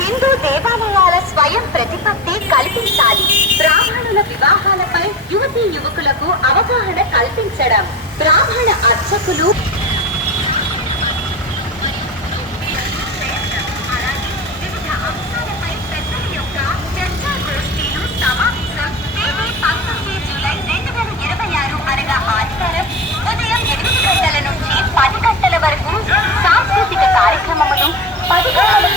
హిందూ దేవాలయాల స్వయం ప్రతిపత్తి కల్పించాలి. బ్రాహ్మణుల వివాహాలపై యువతీ యువకులకు అవగాహన కల్పించడం. బ్రాహ్మణ అర్చకులు జూలై 2026 అనగా ఆదివారం ఉదయం 8 గంటల నుంచి 10 గంటల వరకు సాంస్కృతిక కార్యక్రమములు 10 గంటలకు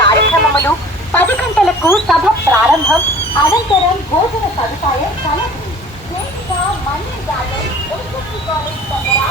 కార్యక్రమములు 10 గంటలకు సభ ప్రారంభం. అనంతరం భోజన సదుపాయం కలదు. కాలేజ్ దగ్గర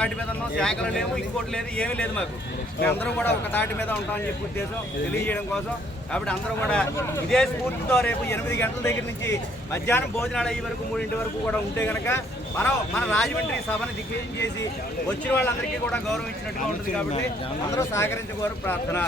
తాటి మీద ఉన్నాం, శాఖలు లేవు, ఇంకోటి లేదు, ఏమీ లేదు మాకు. మేమందరం కూడా ఒక తాటి మీద ఉంటామని చెప్పి ఉద్దేశం తెలియజేయడం కోసం. కాబట్టి అందరూ కూడా ఇదే స్ఫూర్తితో రేపు 8 గంటల దగ్గర నుంచి మధ్యాహ్నం భోజనాలు అయ్యే వరకు 3 వరకు కూడా ఉంటే కనుక మన రాజమండ్రి సభను దిగ్విజయం చేసి వచ్చిన వాళ్ళందరికీ కూడా గౌరవం ఇచ్చినట్టుగా ఉంటుంది. కాబట్టి అందరూ సహకరించగోరు ప్రార్థన.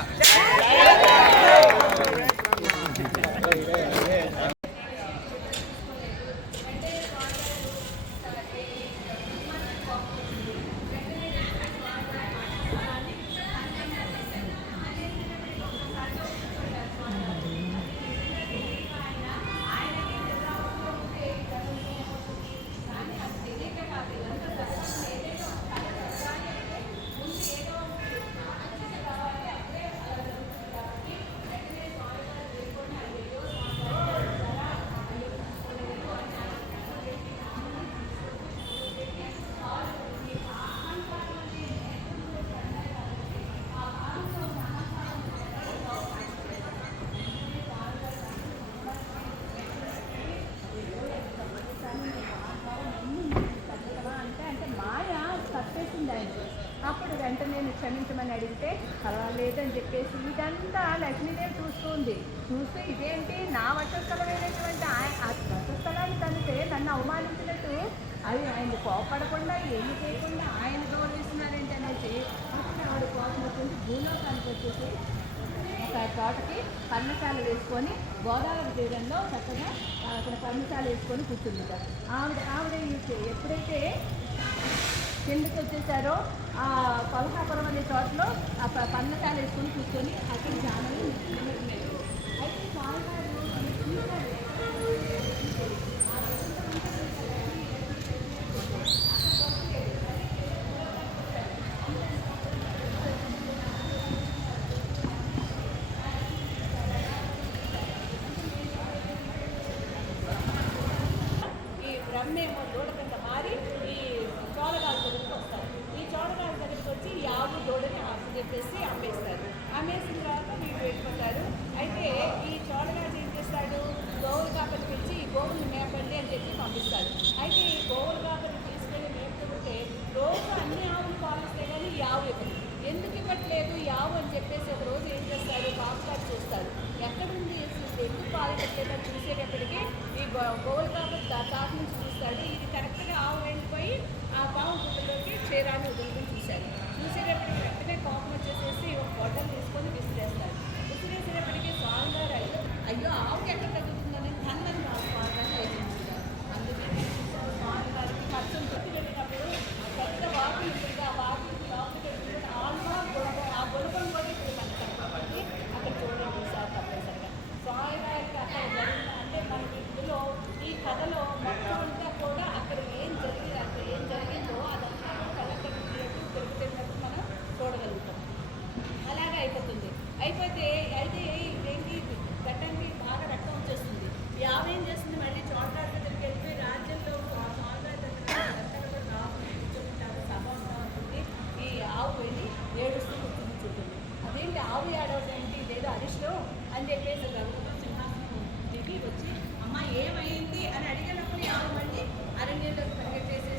అప్పుడు వెంటనే క్షమించమని అడిగితే అలా లేదని చెప్పేసి ఇదంతా లక్ష్మీదేవి చూస్తుంది. చూస్తే ఇదేంటి నా వక్షస్థలమైనటువంటి వక్షస్థలాన్ని తంటే నన్ను అవమానించినట్టు అది ఆయన కోపడకుండా ఏమి చేయకుండా ఆయన గౌరవిస్తున్నారేంటి అనేసి ఆవిడ కోపం వచ్చింది. భూలోకానికి వచ్చేసి ఒక తోటకి పర్ణశాల వేసుకొని గోదావరి తీరంలో చక్కగా అక్కడ పర్ణశాల వేసుకొని కూర్చుంది. ఆవిడ ఎప్పుడైతే కిందకి వచ్చేసారో ఆ కొల్హాపురం అనే చోటలో ఆ పర్ణశాల వేసుకొని కూర్చొని అక్కడ ధ్యానాలు నిలబెట్టినారు. అయితే స్వామివారు ఈ బ్రహ్మేమో దూడ కింద మారి ఈ చోళగాల దగ్గరికి వస్తారు. ఈ చోళగాల దగ్గరికి వచ్చి ఈ ఆవు దూడని చెప్పేసి అమ్మేస్తారు. అమ్మేసిన తర్వాత వీళ్ళు పెట్టుకుంటారు. అయితే ఈ చోళగాజు ఏం చేస్తాడు, గోవులు కాపరి పిలిచి ఈ గోవులు మేపండి అని చెప్పి పంపిస్తాడు. అయితే ఈ గోవులు కాపరి తీసుకెళ్ళి మేపుతుంటే రోజు అన్ని ఆవులు పాలిస్తే కానీ ఈ ఆవు ఇవ్వదు. ఎందుకు ఇవ్వట్లేదు ఈ ఆవు అని చెప్పేసి ఒక రోజు ఏం చేస్తారు, పాపకాడు చూస్తారు. ఎక్కడుంది ఎందుకు పాలు పెట్టలేదని చూసేటప్పటికి ఈ గోవులు కాపరి తాటి నుంచి చూస్తాడు. ఇది కరెక్ట్గా ఆవు వెళ్ళిపోయి ఆ పావు గుట్టలోకి క్షీరాన్ని వదులుకొని చూశారు. చూసేటప్పటికి వెంటనే కోపం వచ్చేసేసి ఒక గొడ్డలు తీసుకొని విసిరేస్తారు. విసిరేసేటప్పటికి స్వామివారు అయ్యో ఆవుకి ఎక్కడ తగ్గుతుందని కన్నది స్వామివారు వేసించారు. అందుకని స్వామివారికి ఖర్చును గుర్తు పెట్టినప్పుడు పెద్ద వాకి ఉంటుంది. ఆ వాకి లోపలికి పెట్టుకుంటే ఆ గొడవను కూడా ఇప్పుడు కనకాలి. కాబట్టి అక్కడ చూడండి సార్ తప్పనిసరిగా స్వామివారికి అక్కడ జరిగిన అంటే మనకి ఇందులో ఈ కథలో మొత్తం అంతా కూడా అక్కడ ఏం జరిగిందో అదంతా కలెక్టర్ తెలుపుతున్నట్టు మనం చూడగలుగుతాం. అలాగే అయిపోతుంది. అయితే ఏంటి గట్టంకి బాగా రక్తం వచ్చేస్తుంది. ఈ ఆవు ఏం చేస్తుంది, మళ్ళీ చోట్ల దగ్గరికి వెళ్ళిపోయి రాజ్యంలో స్వామివారి దగ్గర కూడా కూర్చుంటారు. సభ ఉంటుంది. ఈ ఆవు వెళ్ళి ఏడుస్తూ కూర్చుంటుంది. అదేంటి ఆవు ఏడవడం ఏంటి, ఇదేదో అరిష్టం అని చెప్పేసి రఘుపతి సింహాసనం దిగి వచ్చి అమ్మ ఏమైంది అని అడిగినప్పుడు ఆవు మళ్ళీ అరణ్యంలోకి పరిగెట్టేసి